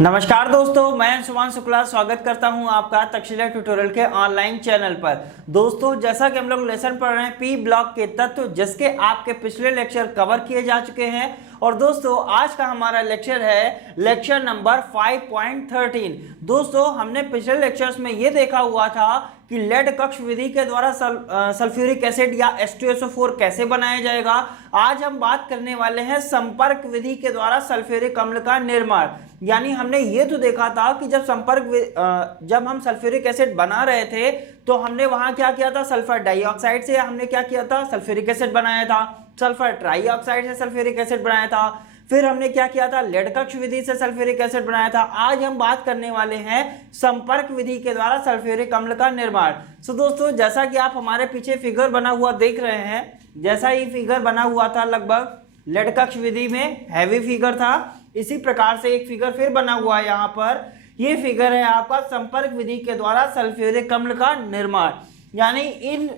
नमस्कार दोस्तों, मैं सुभान शुक्ला स्वागत करता हूं आपका तक्षशिला ट्यूटोरियल के ऑनलाइन चैनल पर। दोस्तों, जैसा कि हम लोग लेसन पढ़ रहे हैं पी ब्लॉक के तत्व, जिसके आपके पिछले लेक्चर कवर किए जा चुके हैं। और दोस्तों, आज का हमारा लेक्चर है लेक्चर नंबर 5.13। दोस्तों, हमने पिछले लेक्चर्स में ये देखा हुआ था कि लेड कक्ष विधि के द्वारा सल्फ्यूरिक एसिड या H2SO4 कैसे बनाया जाएगा। आज हम बात करने वाले हैं संपर्क विधि के द्वारा सल्फ्यूरिक अम्ल का निर्माण। यानी हमने ये तो देखा था कि जब हम सल्फ्यूरिक एसिड बना रहे थे तो हमने वहां क्या किया था, सल्फर डाइऑक्साइड से हमने क्या किया था, सल्फ्यूरिक एसिड बनाया था। सल्फर ट्राइऑक्साइड से सल्फ्यूरिक एसिड बनाया था। फिर हमने क्या किया था, लेड कक्ष विधि से सल्फ्यूरिक एसिड बनाया था। आज हम बात करने वाले हैं संपर्क विधि के द्वारा सल्फ्यूरिक अम्ल का निर्माण। सो दोस्तों, जैसा कि आप हमारे पीछे फिगर बना हुआ देख रहे हैं, जैसा ही फिगर बना हुआ था लगभग लेड कक्ष विधि में हैवी फिगर था, इसी प्रकार से एक फिगर फिर बना हुआ है यहाँ पर। ये फिगर है आपका संपर्क विधि के द्वारा सल्फ्यूरिक अम्ल का निर्माण। यानी इन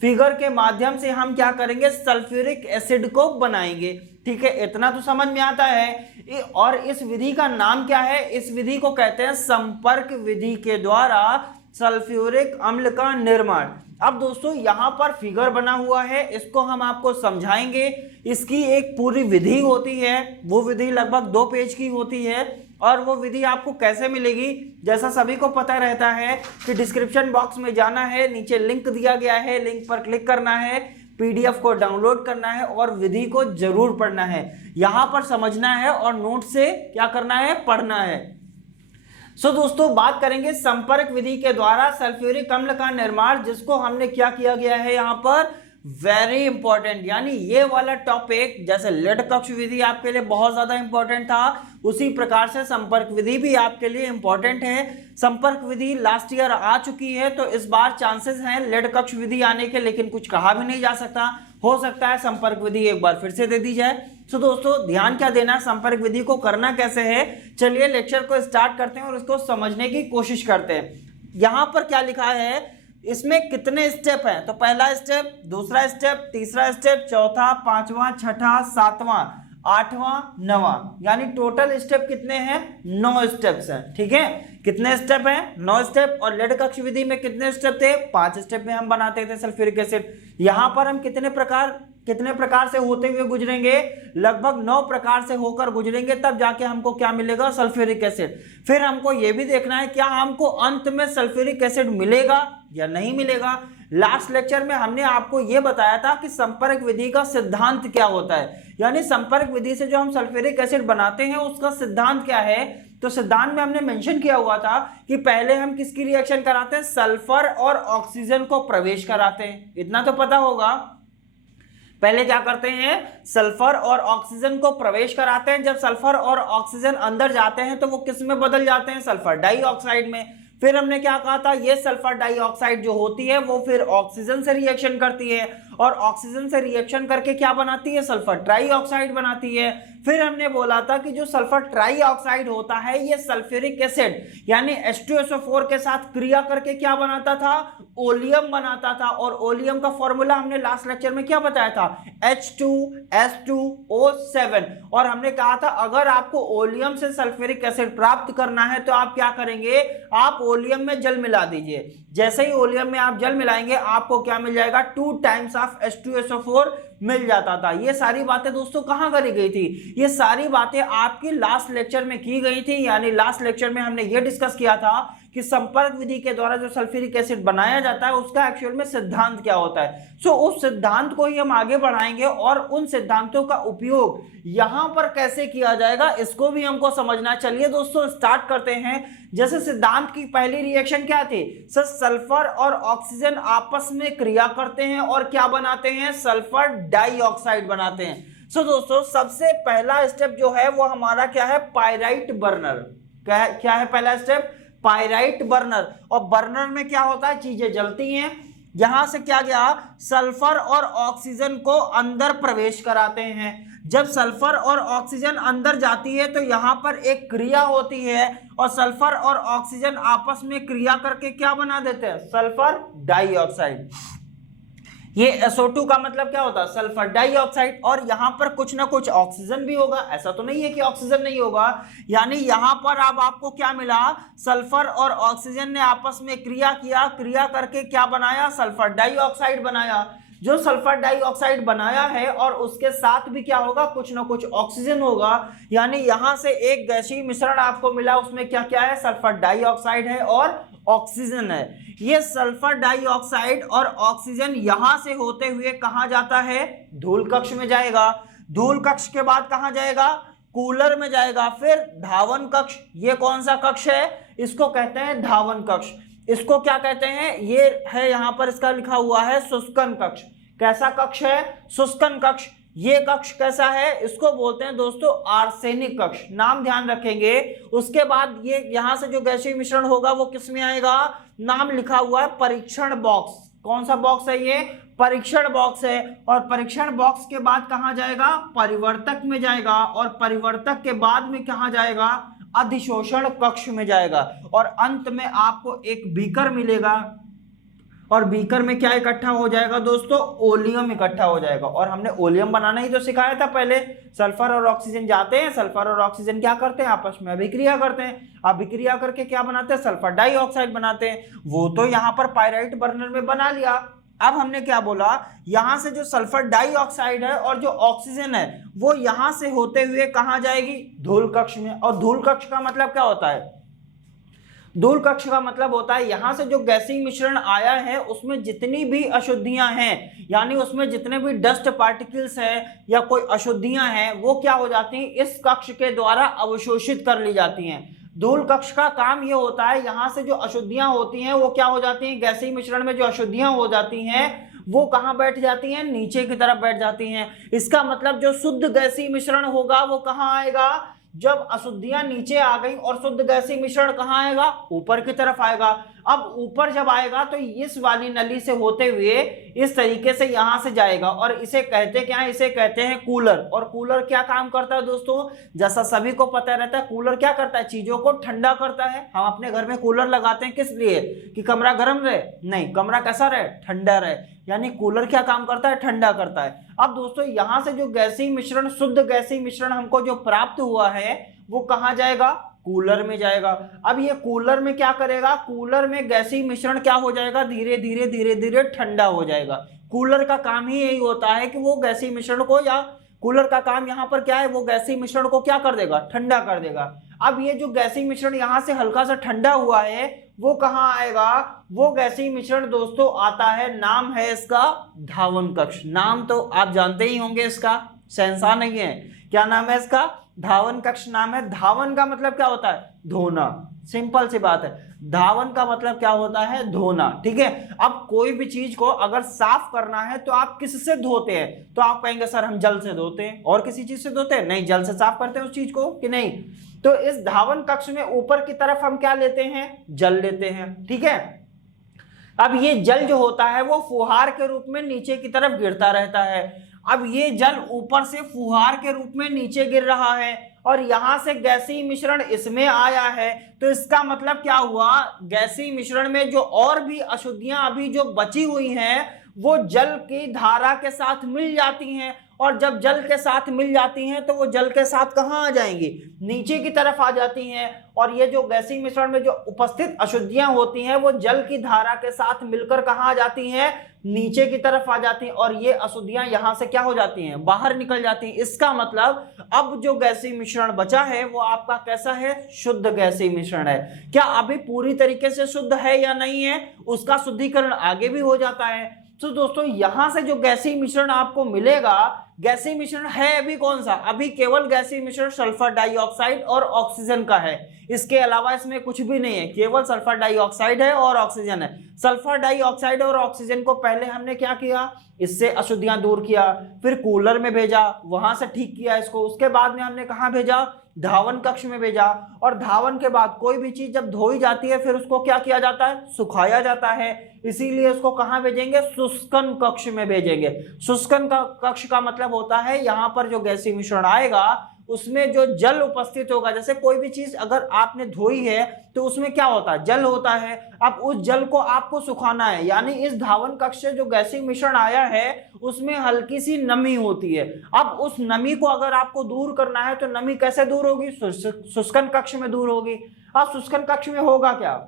फिगर के माध्यम से हम क्या करेंगे, सल्फ्यूरिक एसिड को बनाएंगे। ठीक है, इतना तो समझ में आता है। और इस विधि का नाम क्या है, इस विधि को कहते हैं संपर्क विधि के द्वारा सल्फ्यूरिक अम्ल का निर्माण। अब दोस्तों, यहाँ पर फिगर बना हुआ है, इसको हम आपको समझाएंगे। इसकी एक पूरी विधि होती है, वो विधि लगभग 2 पेज की होती है। और वो विधि आपको कैसे मिलेगी, जैसा सभी को पता रहता है कि डिस्क्रिप्शन बॉक्स में जाना है, नीचे लिंक दिया गया है, लिंक पर क्लिक करना है, पीडीएफ को डाउनलोड करना है और विधि को जरूर पढ़ना है। यहां पर समझना है और नोट से क्या करना है, पढ़ना है। सो दोस्तों, बात करेंगे संपर्क विधि के द्वारा सल्फ्यूरिक अम्ल का निर्माण, जिसको हमने क्या किया गया है यहाँ पर, वेरी इंपॉर्टेंट। यानी ये वाला टॉपिक, जैसे लेड कक्ष विधि आपके लिए बहुत ज्यादा इंपॉर्टेंट था, उसी प्रकार से संपर्क विधि भी आपके लिए इंपॉर्टेंट है। संपर्क विधि लास्ट ईयर आ चुकी है, तो इस बार चांसेस हैं लेड कक्ष विधि आने के, लेकिन कुछ कहा भी नहीं जा सकता। हो सकता है संपर्क विधि एक बार फिर से दे दी जाए। तो दोस्तों, ध्यान क्या देना, संपर्क विधि को करना कैसे है, चलिए लेक्चर को स्टार्ट करते हैं और इसको समझने की कोशिश करते हैं। यहां पर क्या लिखा है, इसमें कितने स्टेप हैं, तो पहला स्टेप, दूसरा स्टेप, तीसरा स्टेप, चौथा, पांचवा, छठा, सातवां, आठवां, नवां, यानी टोटल स्टेप कितने हैं, 9 स्टेप्स हैं। ठीक है, कितने स्टेप हैं, 9 स्टेप। और लेड कक्ष विधि में कितने स्टेप थे, 5 स्टेप में हम बनाते थे सल्फ्यूरिक एसिड। यहां पर हम कितने प्रकार से होते हुए गुजरेंगे, लगभग 9 प्रकार से होकर गुजरेंगे, तब जाके हमको क्या मिलेगा, सल्फ्यूरिक एसिड। फिर हमको यह भी देखना है क्या हमको अंत में सल्फ्यूरिक एसिड मिलेगा या नहीं मिलेगा। लास्ट लेक्चर में हमने आपको यह बताया था कि संपर्क विधि का सिद्धांत क्या होता है, यानी संपर्क विधि से जो हम सल्फ्यूरिक एसिड बनाते हैं उसका सिद्धांत क्या है। तो सिद्धांत में हमने मेंशन किया हुआ था कि पहले हम किसकी रिएक्शन कराते हैं, सल्फर और ऑक्सीजन को प्रवेश कराते हैं, इतना तो पता होगा। पहले क्या करते हैं, सल्फर और ऑक्सीजन को प्रवेश कराते हैं। जब सल्फर और ऑक्सीजन अंदर जाते हैं तो वो किस में बदल जाते हैं, सल्फर डाइऑक्साइड में। फिर हमने क्या कहा था, ये सल्फर डाइऑक्साइड जो होती है वो फिर ऑक्सीजन से रिएक्शन करती है और ऑक्सीजन से रिएक्शन करके क्या बनाती है, सल्फर ट्राइऑक्साइड बनाती है। फिर हमने बोला था कि जो सल्फर ट्राइऑक्साइड होता है ये सल्फ्यूरिक एसिड यानी H2SO4 के साथ क्रिया करके क्या बनाता था, ओलियम बनाता था। और ओलियम का फॉर्मूला हमने लास्ट लेक्चर में क्या बताया था, H2S2O7। और हमने कहा था अगर आपको ओलियम से सल्फ्यूरिक एसिड प्राप्त करना है तो आप क्या करेंगे, आप ओलियम में जल मिला दीजिए। जैसे ही ओलियम में आप जल मिलाएंगे आपको क्या मिल जाएगा, 2 टाइम्स ऑफ H2SO4 मिल जाता था। ये सारी बातें दोस्तों कहां करी गई थी, ये सारी बातें आपकी लास्ट लेक्चर में की गई थी। यानी लास्ट लेक्चर में हमने ये डिस्कस किया था कि संपर्क विधि के द्वारा जो सल्फ्यूरिक एसिड बनाया जाता है उसका एक्चुअल में सिद्धांत क्या होता है। सो उस सिद्धांत को ही हम आगे बढ़ाएंगे और उन सिद्धांतों का उपयोग यहां पर कैसे किया जाएगा इसको भी हमको समझना। चलिए दोस्तों, स्टार्ट करते हैं। जैसे सिद्धांत की पहली रिएक्शन क्या थी, सल्फर और ऑक्सीजन आपस में क्रिया करते हैं और क्या बनाते हैं, सल्फर डाइऑक्साइड बनाते हैं। सो दोस्तों, सबसे पहला स्टेप जो है वो हमारा क्या है, पायराइट बर्नर। क्या है पहला स्टेप, पायराइट बर्नर। और बर्नर में क्या होता है, चीजें जलती हैं। यहां से क्या गया, सल्फर और ऑक्सीजन को अंदर प्रवेश कराते हैं। जब सल्फर और ऑक्सीजन अंदर जाती है तो यहां पर एक क्रिया होती है और सल्फर और ऑक्सीजन आपस में क्रिया करके क्या बना देते हैं, सल्फर डाइऑक्साइड। ये SO2 का मतलब क्या होता है, सल्फर डाइऑक्साइड। और यहां पर कुछ ना कुछ ऑक्सीजन भी होगा, ऐसा तो नहीं है कि ऑक्सीजन नहीं होगा। यानी यहां पर अब आपको क्या मिला, सल्फर और ऑक्सीजन ने आपस में क्रिया किया, क्रिया करके क्या बनाया, सल्फर डाइऑक्साइड बनाया। जो सल्फर डाइऑक्साइड बनाया है और उसके साथ भी क्या होगा, कुछ ना कुछ ऑक्सीजन होगा। यानी यहां से एक गैसीय मिश्रण आपको मिला, उसमें क्या क्या है, सल्फर डाइऑक्साइड है और ऑक्सीजन है। ये सल्फर डाइऑक्साइड और ऑक्सीजन यहां से होते हुए कहां जाता है, धूल कक्ष में जाएगा। धूल कक्ष के बाद कहां जाएगा, कूलर में जाएगा, फिर धावन कक्ष। ये कौन सा कक्ष है, इसको कहते हैं धावन कक्ष। इसको क्या कहते हैं, ये है यहां पर इसका लिखा हुआ है शुष्कन कक्ष। कैसा कक्ष है, शुष्कन कक्ष। ये कक्ष कैसा है, इसको बोलते हैं दोस्तों आर्सेनिक कक्ष, नाम ध्यान रखेंगे। उसके बाद ये यहां से जो गैसीय मिश्रण होगा वो किस में आएगा, नाम लिखा हुआ है परीक्षण बॉक्स। कौन सा बॉक्स है ये, परीक्षण बॉक्स है। और परीक्षण बॉक्स के बाद कहां जाएगा, परिवर्तक में जाएगा। और परिवर्तक के बाद में कहां जाएगा, अधिशोषण कक्ष में जाएगा। और अंत में आपको एक बीकर मिलेगा, और बीकर में क्या इकट्ठा हो जाएगा दोस्तों, ओलियम इकट्ठा हो जाएगा। और हमने ओलियम बनाना ही तो सिखाया था पहले। सल्फर और ऑक्सीजन जाते हैं, सल्फर और ऑक्सीजन क्या करते हैं, आपस में अभिक्रिया करते हैं। अभिक्रिया करके क्या बनाते हैं, सल्फर डाइऑक्साइड बनाते हैं। वो तो यहाँ पर पायराइट बर्नर में बना लिया। अब हमने क्या बोला, यहां से जो सल्फर डाइऑक्साइड है और जो ऑक्सीजन है वो यहां से होते हुए कहां जाएगी, धूल कक्ष में। और धूल कक्ष का मतलब क्या होता है, धूल कक्ष का मतलब होता है यहां से जो गैसीय मिश्रण आया है उसमें जितनी भी अशुद्धियां हैं, यानी उसमें जितने भी डस्ट पार्टिकल्स हैं या कोई अशुद्धियां हैं, वो क्या हो जाती हैं, इस कक्ष के द्वारा अवशोषित कर ली जाती हैं। धूल कक्ष का काम ये होता है, यहां से जो अशुद्धियां होती हैं वो क्या हो जाती हैं, गैसीय मिश्रण में जो अशुद्धियां हो जाती हैं वो कहां बैठ जाती हैं, नीचे की तरफ बैठ जाती हैं। इसका मतलब जो शुद्ध गैसीय मिश्रण होगा वो कहां आएगा, जब अशुद्धियां नीचे आ गई और शुद्ध गैसीय मिश्रण कहां आएगा, ऊपर की तरफ आएगा। अब ऊपर जब आएगा तो इस वाली नली से होते हुए इस तरीके से यहां से जाएगा। और इसे कहते क्या है, इसे कहते हैं कूलर। और कूलर क्या काम करता है दोस्तों, जैसा सभी को पता रहता है, कूलर क्या करता है, चीजों को ठंडा करता है। हम अपने घर में कूलर लगाते हैं किस लिए, कि कमरा गर्म रहे, नहीं, कमरा कैसा रहे, ठंडा रहे। यानी कूलर क्या काम करता है, ठंडा करता है। अब दोस्तों यहां से जो गैसीय मिश्रण, शुद्ध गैसीय मिश्रण हमको जो प्राप्त हुआ है वो कहां जाएगा, कूलर में जाएगा। अब ये कूलर में क्या करेगा, कूलर में गैसीय मिश्रण क्या हो जाएगा, धीरे धीरे धीरे धीरे ठंडा हो जाएगा। कूलर का काम ही यही होता है कि वो गैसीय मिश्रण को, या कूलर का काम यहाँ पर क्या है, वो गैसीय मिश्रण को क्या कर देगा, ठंडा कर देगा। अब ये जो गैसीय मिश्रण यहाँ से हल्का सा ठंडा हुआ है वो कहाँ आएगा, वो गैसीय मिश्रण दोस्तों आता है, नाम है इसका धावन कक्ष। नाम तो आप जानते ही होंगे इसका, शहंशाह नहीं है, क्या नाम है इसका, धावन कक्ष नाम है। धावन का मतलब क्या होता है, धोना, सिंपल सी बात है। धावन का मतलब क्या होता है, धोना, ठीक है। अब कोई भी चीज को अगर साफ करना है तो आप किससे धोते हैं, तो आप कहेंगे सर हम जल से धोते हैं, और किसी चीज से धोते हैं, नहीं, जल से साफ करते हैं उस चीज को कि नहीं। तो इस धावन कक्ष में ऊपर की तरफ हम क्या लेते हैं, जल लेते हैं, ठीक है। अब ये जल जो होता है वो फुहार के रूप में नीचे की तरफ गिरता रहता है। अब ये जल ऊपर से फुहार के रूप में नीचे गिर रहा है और यहां से गैसीय मिश्रण इसमें आया है। तो इसका मतलब क्या हुआ, गैसीय मिश्रण में जो और भी अशुद्धियां अभी जो बची हुई हैं वो जल की धारा के साथ मिल जाती हैं। और जब जल के साथ मिल जाती हैं तो वो जल के साथ कहां आ जाएंगी, नीचे की तरफ आ जाती हैं। और ये जो गैसीय मिश्रण में जो उपस्थित अशुद्धियां होती हैं वो जल की धारा के साथ मिलकर कहां आ जाती हैं, नीचे की तरफ आ जाती हैं। और ये अशुद्धियां यहां से क्या हो जाती हैं, बाहर निकल जाती हैं। इसका मतलब अब जो गैसीय मिश्रण बचा है वो आपका कैसा है, शुद्ध गैसीय मिश्रण है। क्या अभी पूरी तरीके से शुद्ध है या नहीं है, उसका शुद्धिकरण आगे भी हो जाता है। तो दोस्तों यहां से जो गैसीय मिश्रण आपको मिलेगा, गैसीय मिश्रण है अभी कौन सा, अभी केवल गैसीय मिश्रण सल्फर डाइऑक्साइड और ऑक्सीजन का है। इसके अलावा इसमें कुछ भी नहीं है, केवल सल्फर डाइऑक्साइड है और ऑक्सीजन है। सल्फर डाइऑक्साइड और ऑक्सीजन को पहले हमने क्या किया, इससे अशुद्धियां दूर किया, फिर कूलर में भेजा, वहां से ठीक किया इसको। उसके बाद में हमने कहां भेजा, धावन कक्ष में भेजा। और धावन के बाद कोई भी चीज जब धोई जाती है फिर उसको क्या किया जाता है, सुखाया जाता है। इसीलिए इसको कहां भेजेंगे, शुष्कन कक्ष में भेजेंगे। शुष्कन कक्ष का मतलब होता है यहां पर जो गैसीय मिश्रण आएगा उसमें जो जल उपस्थित होगा, जैसे कोई भी चीज अगर आपने धोई है तो उसमें क्या होता है, जल होता है। अब उस जल को आपको सुखाना है, यानी इस धावन कक्ष से जो गैसीय मिश्रण आया है उसमें हल्की सी नमी होती है। अब उस नमी को अगर आपको दूर करना है तो नमी कैसे दूर होगी, शुष्कन कक्ष में दूर होगी। अब शुष्कन कक्ष में होगा क्या,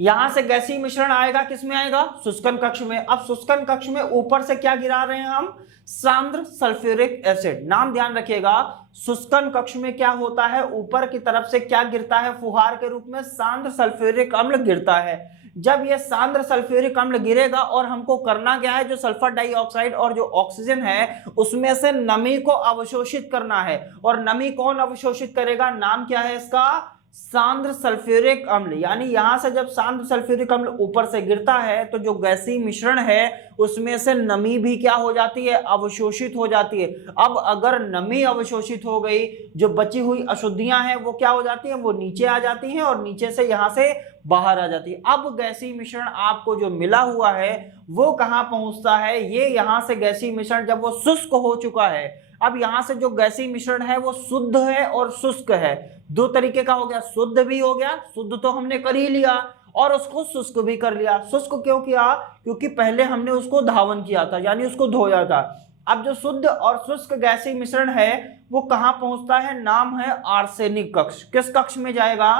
यहां से गैसीय मिश्रण आएगा, किसमें आएगा, शुष्कन कक्ष में। अब शुष्कन कक्ष में ऊपर से क्या गिरा रहे हैं हम, सांद्र सल्फ्यूरिक एसिड। नाम ध्यान रखिएगा, शुष्कन कक्ष में क्या होता है, ऊपर की तरफ से क्या गिरता है, फुहार के रूप में सांद्र सल्फ्यूरिक अम्ल गिरता है। जब ये सांद्र सल्फ्यूरिक अम्ल गिरेगा और हमको करना क्या है, जो सल्फर डाइऑक्साइड और जो ऑक्सीजन है उसमें से नमी को अवशोषित करना है। और नमी कौन अवशोषित करेगा, नाम क्या है इसका, सांद्र सल्फ्यूरिक अम्ल। यानी यहां से जब सांद्र सल्फ्यूरिक अम्ल ऊपर से गिरता है तो जो गैसीय मिश्रण है उसमें से नमी भी क्या हो जाती है, अवशोषित हो जाती है। अब अगर नमी अवशोषित हो गई, जो बची हुई अशुद्धियां हैं वो क्या हो जाती हैं, वो नीचे आ जाती हैं और नीचे से यहां से बाहर आ जाती है। अब गैसीय मिश्रण आपको जो मिला हुआ है वो कहां पहुंचता है, ये यहां से गैसीय मिश्रण जब वो शुष्क हो चुका है, अब यहां से जो गैसीय मिश्रण है वो शुद्ध है और शुष्क है, दो तरीके का हो गया, शुद्ध भी हो गया, शुद्ध तो हमने कर ही लिया, और उसको शुष्क भी कर लिया। शुष्क क्यों किया, क्योंकि पहले हमने उसको धावन किया था, यानी उसको धोया था। अब जो शुद्ध और शुष्क गैसीय मिश्रण है वो कहां पहुंचता है, नाम है आर्सेनिक कक्ष। किस कक्ष में जाएगा,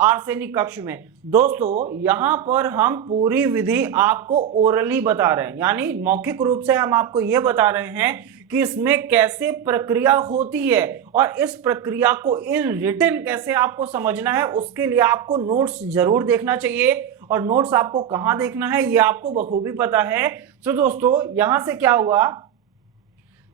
आर्सेनिक कक्ष में। दोस्तों यहां पर हम पूरी विधि आपको ओरली बता रहे हैं, यानी मौखिक रूप से हम आपको यह बता रहे हैं कि इसमें कैसे प्रक्रिया होती है और इस प्रक्रिया को इन रिटन कैसे आपको समझना है। उसके लिए आपको नोट्स जरूर देखना चाहिए, और नोट्स आपको कहां देखना है ये आपको बखूबी पता है। तो दोस्तों यहां से क्या हुआ,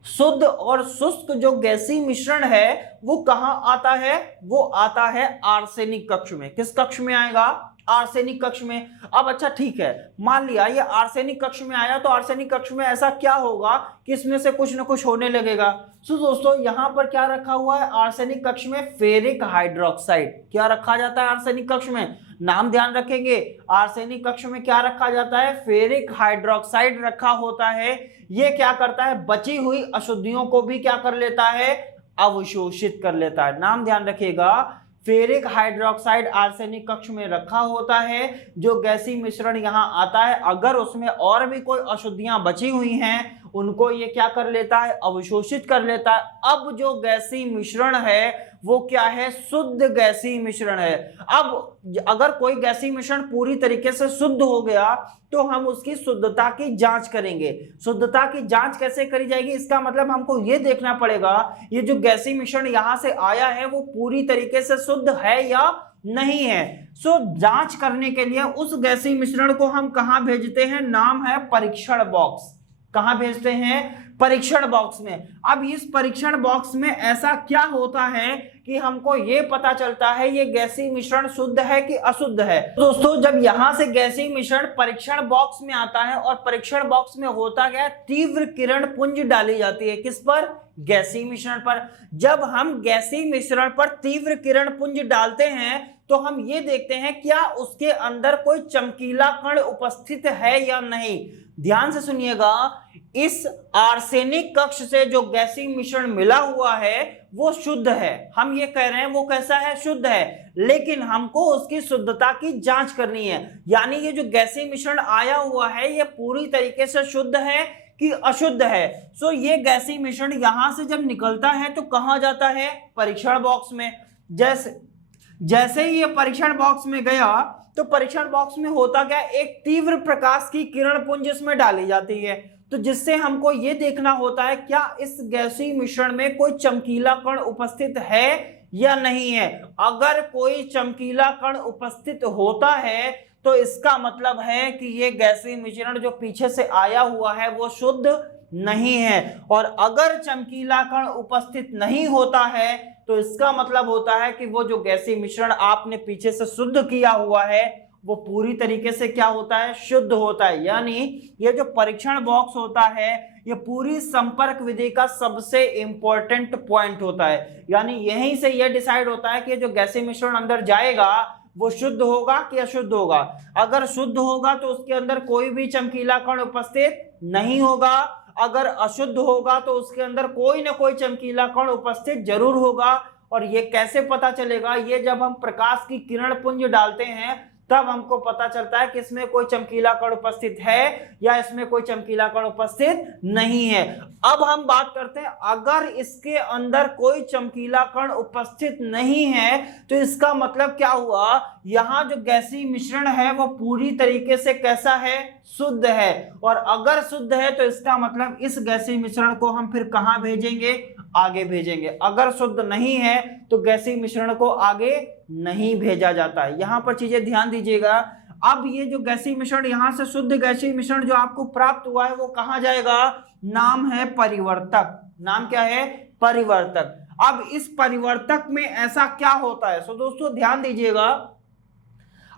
शुद्ध और शुष्क जो गैसीय मिश्रण है वो कहां आता है, वो आता है आर्सेनिक कक्ष में। किस कक्ष में आएगा, आर्सेनिक कक्ष में। अब अच्छा ठीक है, मान लिया ये आर्सेनिक कक्ष में आया, तो आर्सेनिक कक्ष में ऐसा क्या होगा कि इसमें से कुछ ना कुछ होने लगेगा। तो दोस्तों यहां पर क्या रखा हुआ है, आर्सेनिक कक्ष में फेरिक हाइड्रोक्साइड। क्या रखा जाता है आर्सेनिक कक्ष में, नाम ध्यान रखेंगे, आर्सेनिक कक्ष में क्या रखा जाता है, फेरिक हाइड्रोक्साइड रखा होता है। ये क्या करता है, बची हुई अशुद्धियों को भी क्या कर लेता है, अवशोषित कर लेता है। नाम ध्यान रखिएगा, फेरिक हाइड्रोक्साइड आर्सेनिक कक्ष में रखा होता है। जो गैसीय मिश्रण यहां आता है, अगर उसमें और भी कोई अशुद्धियां बची हुई हैं उनको ये क्या कर लेता है, अवशोषित कर लेता है। अब जो गैसीय मिश्रण है वो क्या है, शुद्ध गैसीय मिश्रण है। अब अगर कोई गैसीय मिश्रण पूरी तरीके से शुद्ध हो गया तो हम उसकी शुद्धता की जांच करेंगे। शुद्धता की जांच कैसे करी जाएगी, इसका मतलब हमको ये देखना पड़ेगा ये जो गैसीय मिश्रण यहां से आया है वो पूरी तरीके से शुद्ध है या नहीं है। सो जांच करने के लिए उस गैसीय मिश्रण को हम कहां भेजते हैं, नाम है परीक्षण बॉक्स। कहां भेजते हैं, परीक्षण बॉक्स में। अब इस परीक्षण बॉक्स में ऐसा क्या होता है कि हमको ये पता चलता है ये गैसीय मिश्रण शुद्ध है कि अशुद्ध है। दोस्तों जब यहां से गैसीय मिश्रण परीक्षण बॉक्स में आता है और परीक्षण बॉक्स में होता क्या, तीव्र किरण पुंज डाली जाती है। किस पर, गैसीय मिश्रण पर। जब हम गैसीय मिश्रण पर तीव्र किरण पुंज डालते हैं तो हम ये देखते हैं क्या उसके अंदर कोई चमकीला कण उपस्थित है या नहीं। ध्यान से सुनिएगा, इस आर्सेनिक कक्ष से जो गैसीय मिश्रण मिला हुआ है वो शुद्ध है। हम ये कह रहे हैं वो कैसा है, शुद्ध है, लेकिन हमको उसकी शुद्धता की जांच करनी है। यानी ये जो गैसीय मिश्रण आया हुआ है ये पूरी तरीके से शुद्ध है कि अशुद्ध है। सो ये गैसीय मिश्रण यहां से जब निकलता है तो कहां जाता है, परीक्षण बॉक्स में। जैसे ही ये परीक्षण बॉक्स में गया तो परीक्षण बॉक्स में होता क्या, एक तीव्र प्रकाश की किरण पुंज इसमें डाली जाती है। तो जिससे हमको ये देखना होता है क्या इस गैसीय मिश्रण में कोई चमकीला कण उपस्थित है या नहीं है। अगर कोई चमकीला कण उपस्थित होता है तो इसका मतलब है कि ये गैसीय मिश्रण जो पीछे से आया हुआ है वो शुद्ध नहीं है। और अगर चमकीला कण उपस्थित नहीं होता है तो इसका मतलब होता है कि वो जो गैसीय मिश्रण आपने पीछे से शुद्ध किया हुआ है वो पूरी तरीके से क्या होता है, शुद्ध होता है। यानी ये जो परीक्षण बॉक्स होता है ये पूरी संपर्क विधि का सबसे इंपॉर्टेंट पॉइंट होता है। यानी यहीं से ये डिसाइड होता है कि जो गैसीय मिश्रण अंदर जाएगा वो शुद्ध होगा कि अशुद्ध होगा। अगर शुद्ध होगा तो उसके अंदर कोई भी चमकीला कण उपस्थित नहीं होगा। अगर अशुद्ध होगा तो उसके अंदर कोई ना कोई चमकीला कण उपस्थित जरूर होगा। और ये कैसे पता चलेगा? ये जब हम प्रकाश की किरण पुंज डालते हैं तब हमको पता चलता है कि इसमें कोई चमकीला कण उपस्थित है या इसमें कोई चमकीला कण उपस्थित नहीं है। अब हम बात करते हैं, अगर इसके अंदर कोई चमकीला कण उपस्थित नहीं है तो इसका मतलब क्या हुआ? यहां जो गैसीय मिश्रण है वो पूरी तरीके से कैसा है? शुद्ध है। और अगर शुद्ध है तो इसका मतलब इस गैसीय मिश्रण को हम फिर कहां भेजेंगे? आगे भेजेंगे। अगर शुद्ध नहीं है तो गैसीय मिश्रण को आगे नहीं भेजा जाता है। यहां पर चीजें ध्यान दीजिएगा। अब ये जो गैसीय मिश्रण, यहां से शुद्ध गैसीय मिश्रण जो आपको प्राप्त हुआ है वो कहां जाएगा? नाम है परिवर्तक। नाम क्या है? परिवर्तक। अब इस परिवर्तक में ऐसा क्या होता है? दोस्तों ध्यान दीजिएगा,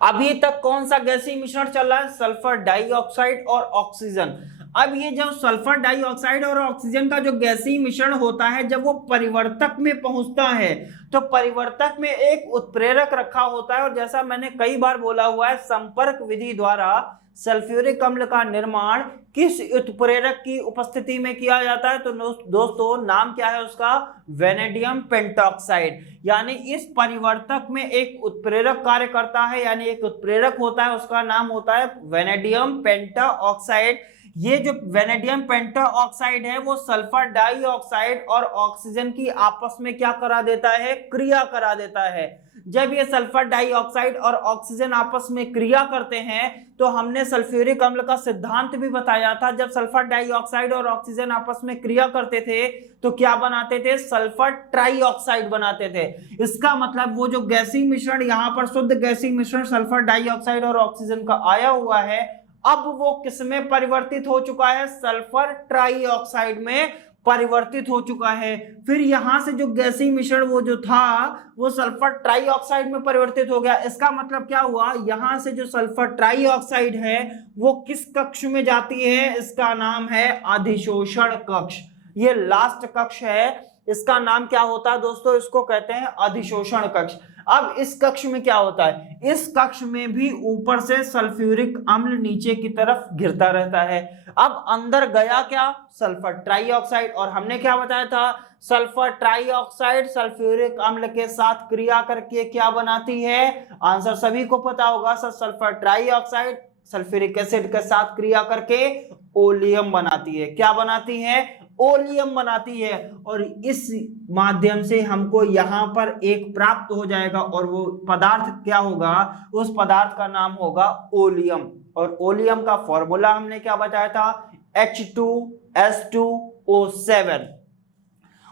अभी तक कौन सा गैसीय मिश्रण चल रहा है? सल्फर डाइऑक्साइड और ऑक्सीजन। अब ये जब सल्फर डाइऑक्साइड और ऑक्सीजन का जो गैसीय मिश्रण होता है, जब वो परिवर्तक में पहुंचता है तो परिवर्तक में एक उत्प्रेरक रखा होता है। और जैसा मैंने कई बार बोला हुआ है, संपर्क विधि द्वारा सल्फ्यूरिक अम्ल का निर्माण किस उत्प्रेरक की उपस्थिति में किया जाता है? तो दोस्तों नाम क्या है उसका? Vanadium pentoxide. यानी इस परिवर्तक में एक उत्प्रेरक कार्य करता है, यानी एक उत्प्रेरक होता है, उसका नाम होता है वेनेडियम पेंटाऑक्साइड। ये जो वेनेडियम पेंटाऑक्साइड है वो सल्फर डाइऑक्साइड और ऑक्सीजन की आपस में क्या करा देता है? क्रिया करा देता है। जब ये सल्फर डाइऑक्साइड और ऑक्सीजन आपस में क्रिया करते हैं तो हमने सल्फ्यूरिक अम्ल का सिद्धांत भी बताया था। जब सल्फर डाइऑक्साइड और ऑक्सीजन आपस में क्रिया करते थे तो क्या बनाते थे? सल्फर ट्राइऑक्साइड बनाते थे। इसका मतलब वो जो गैसीय मिश्रण यहाँ पर शुद्ध गैसीय मिश्रण सल्फर डाइऑक्साइड और ऑक्सीजन का आया हुआ है, अब वो किसमें परिवर्तित हो चुका है? सल्फर ट्राइऑक्साइड में परिवर्तित हो चुका है। फिर यहां से जो गैसीय मिश्रण वो जो था वो सल्फर ट्राइऑक्साइड में परिवर्तित हो गया। इसका मतलब क्या हुआ? यहां से जो सल्फर ट्राइऑक्साइड है वो किस कक्ष में जाती है? इसका नाम है अधिशोषण कक्ष। ये लास्ट कक्ष है, इसका नाम क्या होता है दोस्तों? इसको कहते हैं अधिशोषण कक्ष। अब इस कक्ष में क्या होता है? इस कक्ष में भी ऊपर से सल्फ्यूरिक अम्ल नीचे की तरफ गिरता रहता है। अब अंदर गया क्या? Sulphur trioxide. और हमने क्या बताया था? सल्फर ट्राइऑक्साइड सल्फ्यूरिक अम्ल के साथ क्रिया करके क्या बनाती है? आंसर सभी को पता होगा sir. Sulphur trioxide sulphuric acid के साथ क्रिया करके ओलियम बनाती है। क्या बनाती है? ओलियम बनाती है। और इस माध्यम से हमको यहाँ पर एक प्राप्त हो जाएगा और वो पदार्थ क्या होगा? उस पदार्थ का नाम होगा ओलियम। और ओलियम का फॉर्मूला हमने क्या बताया था? H2S2O7।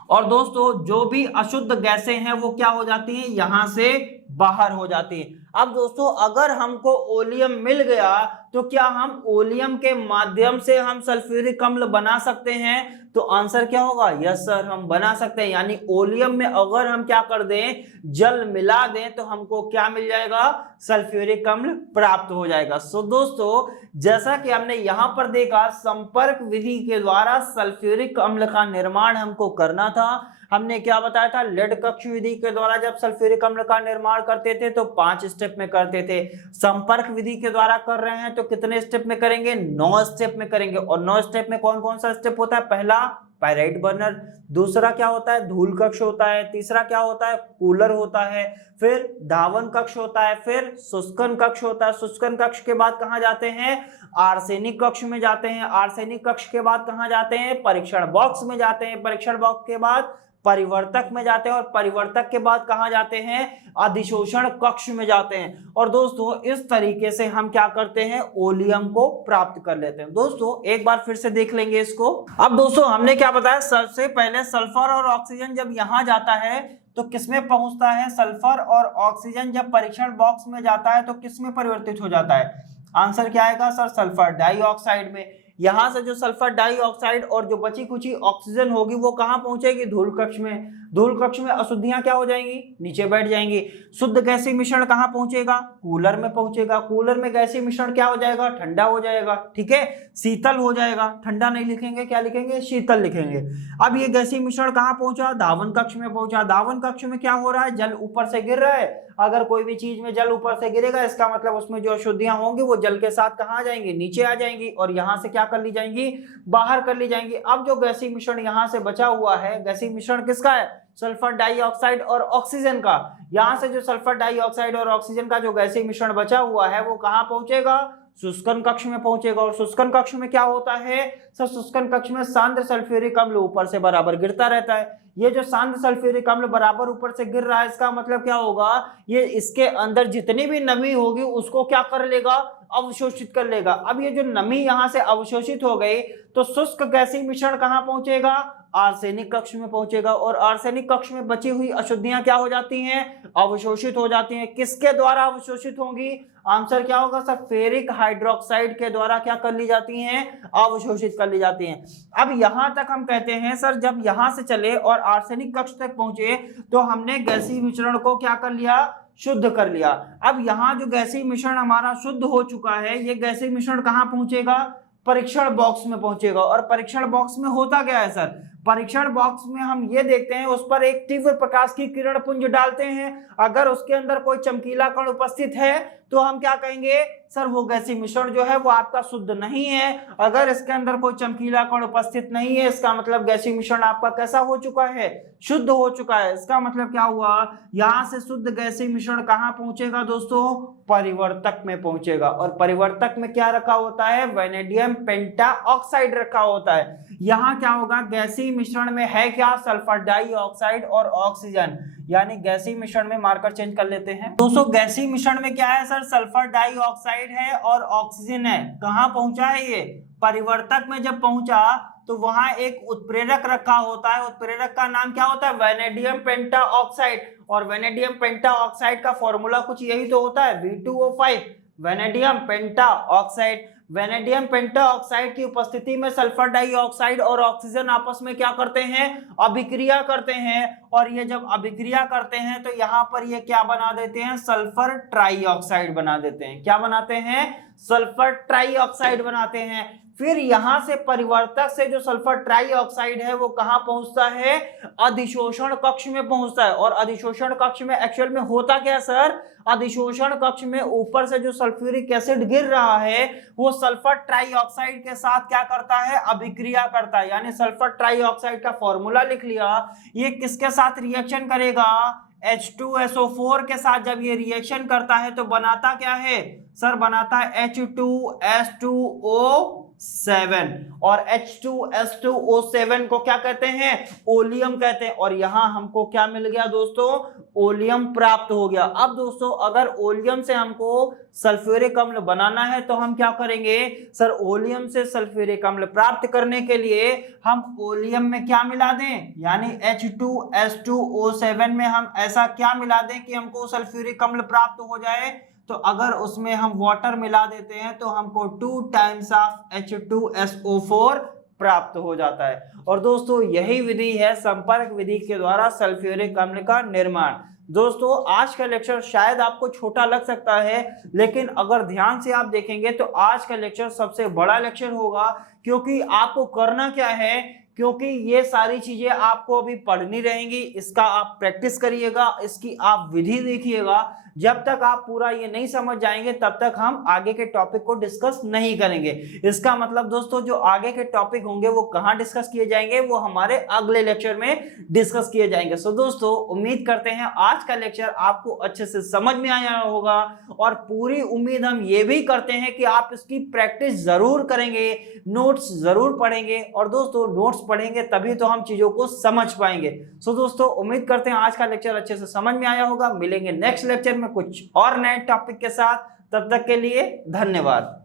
और दोस्तों जो भी अशुद्ध गैसें हैं वो क्या हो जाती हैं? यहां से बाहर हो जाती है। अब दोस्तों अगर हमको ओलियम मिल गया तो क्या हम ओलियम के माध्यम से हम सल्फ्यूरिक अम्ल बना सकते हैं? तो आंसर क्या होगा? यस सर, हम बना सकते हैं। यानी ओलियम में अगर हम क्या कर दें? जल मिला दें तो हमको क्या मिल जाएगा? सल्फ्यूरिक अम्ल प्राप्त हो जाएगा। सो दोस्तों जैसा कि हमने यहां पर देखा, संपर्क विधि के द्वारा सल्फ्यूरिक अम्ल का निर्माण हमको करना था। हमने क्या बताया था? लेड कक्ष विधि के द्वारा जब सल्फ्यूरिक अम्ल का निर्माण करते थे तो 5 स्टेप में करते थे। संपर्क विधि के द्वारा कर रहे हैं तो कितने स्टेप में करेंगे? 9 स्टेप में करेंगे। और 9 स्टेप में कौन कौन सा स्टेप होता है? पहला पायराइट बर्नर, दूसरा क्या होता है? धूल कक्ष होता है, तीसरा क्या होता है? कूलर होता है, फिर धावन कक्ष होता है, फिर शुष्कन कक्ष होता है। शुष्कन कक्ष के बाद कहां जाते हैं? आर्सेनिक कक्ष में जाते हैं। आर्सेनिक कक्ष के बाद कहां जाते हैं? परीक्षण बॉक्स में जाते हैं। परीक्षण बॉक्स के बाद परिवर्तक में जाते हैं और परिवर्तक के बाद कहां जाते हैं? अधिशोषण कक्ष में जाते हैं। और दोस्तों इस तरीके से हम क्या करते हैं? ओलियम को प्राप्त कर लेते हैं। दोस्तों एक बार फिर से देख लेंगे इसको। अब दोस्तों हमने क्या बताया? सबसे पहले सल्फर और ऑक्सीजन जब यहां जाता है तो किसमें पहुंचता है? सल्फर और ऑक्सीजन जब परीक्षण बॉक्स में जाता है तो किसमें परिवर्तित हो जाता है? आंसर क्या आएगा सर? सल्फर डाइऑक्साइड में। यहां से जो सल्फर डाइऑक्साइड और जो बची कुची ऑक्सीजन होगी वो कहां पहुंचेगी? धूल कक्ष में। धूल कक्ष में अशुद्धियां क्या हो जाएंगी, नीचे बैठ जाएंगी। शुद्ध गैसीय मिश्रण कहां पहुंचेगा, कूलर में पहुंचेगा। कूलर में गैसीय मिश्रण क्या हो जाएगा, ठंडा हो जाएगा, ठीक है, शीतल हो जाएगा। ठंडा नहीं लिखेंगे, क्या लिखेंगे, शीतल लिखेंगे। अब ये गैसीय मिश्रण कहां पहुंचा, धावन कक्ष में पहुंचा। धावन कक्ष में क्या हो रहा है, जल ऊपर से गिर रहा है। अगर कोई भी चीज में जल ऊपर से गिरेगा, इसका मतलब उसमें जो अशुद्धियां होंगी वो जल के साथ कहां आ जाएंगी, नीचे आ जाएंगी, और यहां से क्या कर ली जाएंगी, बाहर कर ली जाएंगी। अब जो गैसीय मिश्रण यहां से बचा हुआ है, गैसीय मिश्रण किसका है, सल्फर डाइऑक्साइड और ऑक्सीजन का। यहां से जो सल्फर डाइऑक्साइड और ऑक्सीजन का जो गैसीय मिश्रण बचा हुआ है वो कहां पहुंचेगा, शुष्कन कक्ष में पहुंचेगा। और शुष्कन कक्ष में क्या होता है सर, शुष्कन कक्ष में सांद्र सल्फ्यूरिक अम्ल ऊपर से बराबर गिरता रहता है। ये जो सांद्र सल्फ्यूरिक अम्ल बराबर ऊपर से गिर रहा है, इसका मतलब क्या होगा, ये इसके अंदर जितनी भी नमी होगी उसको क्या कर लेगा, अवशोषित कर लेगा। अब ये जो नमी यहां से अवशोषित हो गई तो शुष्क गैसीय मिश्रण कहां पहुंचेगा, आर्सेनिक कक्ष में पहुंचेगा। और आर्सेनिक कक्ष में बची हुई अशुद्धियां क्या हो जाती हैं, अवशोषित हो जाती हैं। किसके द्वारा अवशोषित होंगी, आंसर क्या होगा सर, फेरिक हाइड्रोक्साइड के द्वारा क्या कर ली जाती हैं, अवशोषित कर ली जाती हैं। अब यहां तक हम कहते हैं सर, जब यहां से चले और आर्सेनिक कक्ष तक पहुंचे तो हमने गैसीय मिश्रण को क्या कर लिया, शुद्ध कर लिया। अब यहाँ जो गैसीय मिश्रण हमारा शुद्ध हो चुका है, ये गैसीय मिश्रण कहाँ पहुंचेगा, परीक्षण बॉक्स में पहुंचेगा। और परीक्षण बॉक्स में होता क्या है सर, परीक्षण बॉक्स में हम ये देखते हैं उस पर एक तीव्र प्रकाश की किरण पुंज डालते हैं। अगर उसके अंदर कोई चमकीला कण उपस्थित है तो हम क्या कहेंगे सर, वो गैसीय मिश्रण जो है वो आपका शुद्ध नहीं है। अगर इसके अंदर कोई चमकीला कण उपस्थित नहीं है, इसका मतलब गैसीय मिश्रण आपका कैसा हो चुका है, शुद्ध हो चुका है। इसका मतलब क्या हुआ, यहां से शुद्ध गैसीय मिश्रण कहां पहुंचेगा दोस्तों, परिवर्तक में पहुंचेगा। और परिवर्तक में क्या रखा होता है, वैनेडियम पेंटाऑक्साइड रखा होता है। यहां क्या होगा, गैसीय मिश्रण में है क्या, सल्फर डाइऑक्साइड और ऑक्सीजन। यानी गैसीय मिश्रण में मार्कर चेंज कर लेते हैं दोस्तों। गैसीय मिश्रण में क्या है सर, सल्फर डाइऑक्साइड है और ऑक्सीजन है। कहां पहुंचा है ये, परिवर्तक में जब पहुंचा तो वहां एक उत्प्रेरक रखा होता है। उत्प्रेरक का नाम क्या होता है, वैनेडियम पेंटाऑक्साइड। और वैनेडियम पेंटाऑक्साइड का फॉर्मूला कुछ यही तो होता है, V2O5, vanadium pentoxide. Vanadium pentoxide की उपस्थिति में सल्फर डाइऑक्साइड और ऑक्सीजन आपस में क्या करते हैं, अभिक्रिया करते हैं। और ये जब अभिक्रिया करते हैं तो यहाँ पर ये क्या बना देते हैं, सल्फर ट्राइऑक्साइड बना देते हैं। क्या बनाते हैं, सल्फर ट्राइऑक्साइड बनाते हैं। फिर यहां से परिवर्तक से जो सल्फर ट्राइऑक्साइड है वो कहां पहुंचता है, अधिशोषण कक्ष में पहुंचता है। और अधिशोषण कक्ष में एक्चुअल में होता क्या सर, अधिशोषण कक्ष में ऊपर से जो सल्फ्यूरिक एसिड गिर रहा है वो सल्फर ट्राइऑक्साइड के साथ क्या करता है, अभिक्रिया करता है। यानी सल्फर ट्राइऑक्साइड का फॉर्मूला लिख लिया। ये किसके साथ रिएक्शन करेगा, H2SO4 के साथ जब ये रिएक्शन करता है तो बनाता क्या है सर, बनाता है H2S2O7। और H2S2O7 को क्या कहते हैं, ओलियम कहते हैं। और यहां हमको क्या मिल गया दोस्तों, ओलियम प्राप्त हो गया। अब दोस्तों अगर ओलियम से हमको सल्फ्यूरिक अम्ल बनाना है तो हम क्या करेंगे सर, ओलियम से सल्फ्यूरिक अम्ल प्राप्त करने के लिए हम ओलियम में क्या मिला दें, यानी H2S2O7 में हम ऐसा क्या मिला दें कि हमको सल्फ्यूरिक अम्ल प्राप्त हो जाए। तो अगर उसमें हम वाटर मिला देते हैं तो हमको 2 टाइम्स ऑफ H2SO4 प्राप्त हो जाता है। और दोस्तों यही विधि है संपर्क विधि के द्वारा सल्फ्यूरिक अम्ल का निर्माण। दोस्तों आज का लेक्चर शायद आपको छोटा लग सकता है, लेकिन अगर ध्यान से आप देखेंगे तो आज का लेक्चर सबसे बड़ा लेक्चर होगा। क्योंकि आपको करना क्या है, क्योंकि ये सारी चीजें आपको अभी पढ़नी रहेंगी, इसका आप प्रैक्टिस करिएगा, इसकी आप विधि देखिएगा। जब तक आप पूरा ये नहीं समझ जाएंगे तब तक हम आगे के टॉपिक को डिस्कस नहीं करेंगे। इसका मतलब दोस्तों जो आगे के टॉपिक होंगे वो कहाँ डिस्कस किए जाएंगे, वो हमारे अगले लेक्चर में डिस्कस किए जाएंगे। सो दोस्तों उम्मीद करते हैं आज का लेक्चर आपको अच्छे से समझ में आया होगा। और पूरी उम्मीद हम ये भी करते हैं कि आप इसकी प्रैक्टिस जरूर करेंगे, नोट्स जरूर पढ़ेंगे। और दोस्तों नोट्स पढ़ेंगे तभी तो हम चीजों को समझ पाएंगे। सो दोस्तों उम्मीद करते हैं आज का लेक्चर अच्छे से समझ में आया होगा। मिलेंगे नेक्स्ट लेक्चर में कुछ और नए टॉपिक के साथ, तब तक के लिए धन्यवाद।